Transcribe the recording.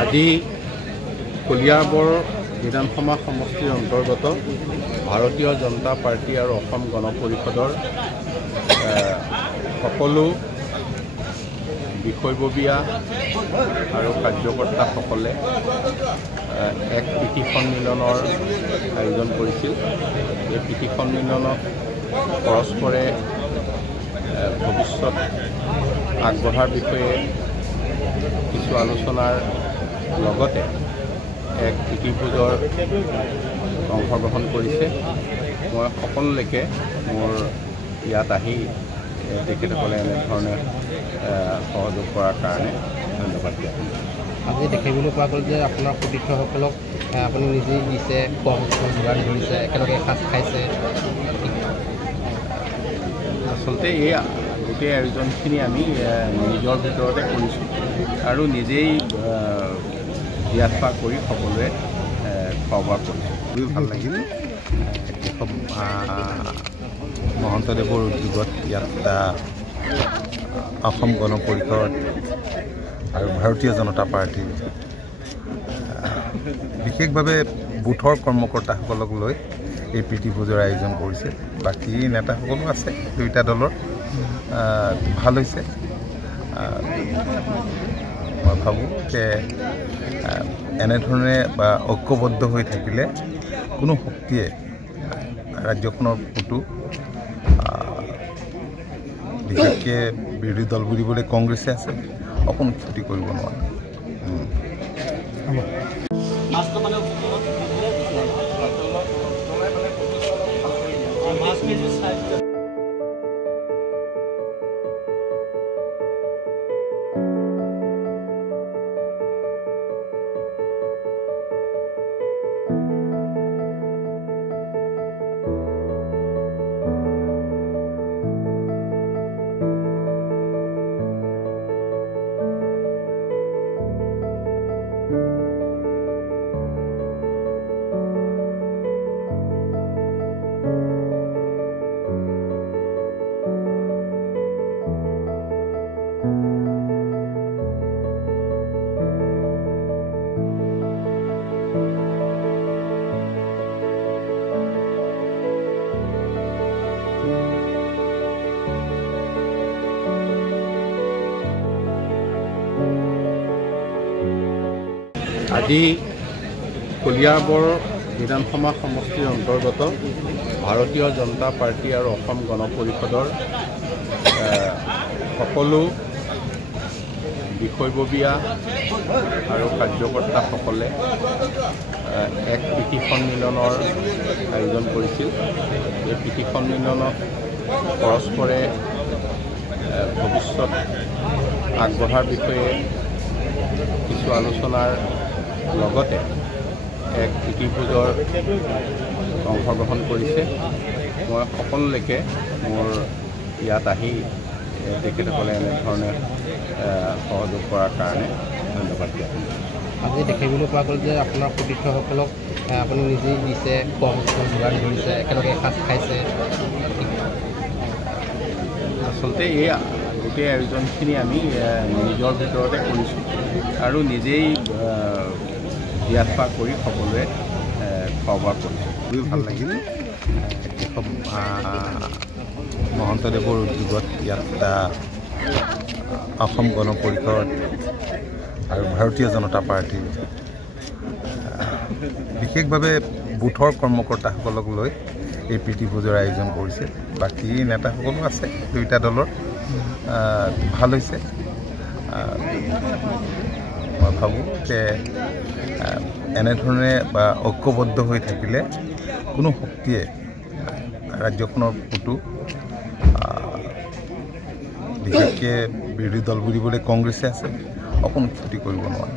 আজি কলিয়াবৰ বিধানসভা সমষ্টিৰ অন্তৰ্গত ভাৰতীয় জনতা পাৰ্টি আৰু অসম গণ পৰিষদৰ সকলো বিষয়ববীয়া আৰু কাৰ্যকৰ্তাসকলে এক প্ৰীতি সন্মিলনৰ আয়োজন কৰিছিল। এই প্ৰীতি সন্মিলনত পৰস্পৰে ভৱিষ্যত আগবঢ়াৰ বিষয়ে কিছু আলোচনাৰ লগতে এক প্ৰীতিভোজৰ অংশগ্ৰহণ কৰিছে। মই সকলোলৈকে মোৰ ইয়াত আহি তেখেতসকলে এনেধৰণে সহযোগ কৰাৰ কাৰণে ধন্যবাদ জ্ঞাপন কৰিছোঁ। আজি দেখিবলৈ পোৱা গ'ল যে আপোনাৰ সতীৰ্থসকলক আপুনি নিজেই দিছে, খোৱা যোগান ধৰিছে, একেলগে এসাঁজ খাইছে। আচলতে এই গোটেই আয়োজনখিনি আমি নিজৰ ভিতৰতে কৰিছোঁ আৰু নিজেই দিয়াত পা কৰি সকলোৱে খোৱা বোৱা কৰিছোঁ। খুবেই ভাল লাগিল। মহন্তদেৱৰ উদ্যোগত ইয়াত অসম গণ পৰিষদ আৰু ভাৰতীয় জনতা পাৰ্টীৰ বিশেষভাৱে বুথৰ কৰ্মকৰ্তাসকলক লৈ এই প্ৰীতিভোজৰ আয়োজন কৰিছে। বাকী নেতাসকলো আছে দুয়োটা দলৰ। ভাল হৈছে। মই ভাবোঁ যে এনেধৰণে বা ঐক্যবদ্ধ হৈ থাকিলে কোনো শক্তিয়ে ৰাজ্যখনৰ ক'তো বিশেষকৈ বিৰোধী দল বুলিবলৈ কংগ্ৰেছে আছে অকণো ক্ষতি কৰিব নোৱাৰে। আজি কলিয়াবৰ বিধানসভা সমষ্টিৰ অন্তৰ্গত ভাৰতীয় জনতা পাৰ্টি আৰু অসম গণ পৰিষদৰ সকলো বিষয়ববীয়া আৰু কাৰ্যকৰ্তাসকলে এক প্ৰীতি সন্মিলনৰ আয়োজন কৰিছিল। এই প্ৰীতি সন্মিলনত পৰস্পৰে ভৱিষ্যত আগবঢ়াৰ বিষয়ে কিছু আলোচনাৰ লগতে এক প্ৰীতিভোজৰ অংশগ্ৰহণ কৰিছে। মই সকলোলৈকে মোৰ ইয়াত আহি তেখেতসকলে এনেধৰণে সহযোগ কৰাৰ কাৰণে ধন্যবাদ জ্ঞাপন কৰিছোঁ। আজি দেখিবলৈ পোৱা গ'ল যে আপোনাৰ সতীৰ্থসকলক আপুনি নিজেই দিছে, খোৱা যোগান ধৰিছে, একেলগে এসাঁজ খাইছে। আচলতে এই গোটেই আয়োজনখিনি আমি নিজৰ ভিতৰতে কৰিছোঁ আৰু নিজেই দিয়াত পা কৰি সকলোৱে খোৱা বোৱা কৰিছোঁ। খুবেই ভাল লাগিল। মহন্তদেৱৰ উদ্যোগত ইয়াত অসম গণ পৰিষদ আৰু ভাৰতীয় জনতা পাৰ্টীৰ বিশেষভাৱে বুথৰ কৰ্মকৰ্তাসকলক লৈ এই প্ৰীতিভোজৰ আয়োজন কৰিছে। বাকী নেতাসকলো আছে দুয়োটা দলৰ। ভাল হৈছে। মই ভাবোঁ যে এনেধৰণে বা ঐক্যবদ্ধ হৈ থাকিলে কোনো শক্তিয়ে ৰাজ্যখনৰ বুকুটো বিশেষকৈ বিৰোধী দল বুলিবলৈ কংগ্ৰেছে আছে অকণো ক্ষতি কৰিব নোৱাৰে।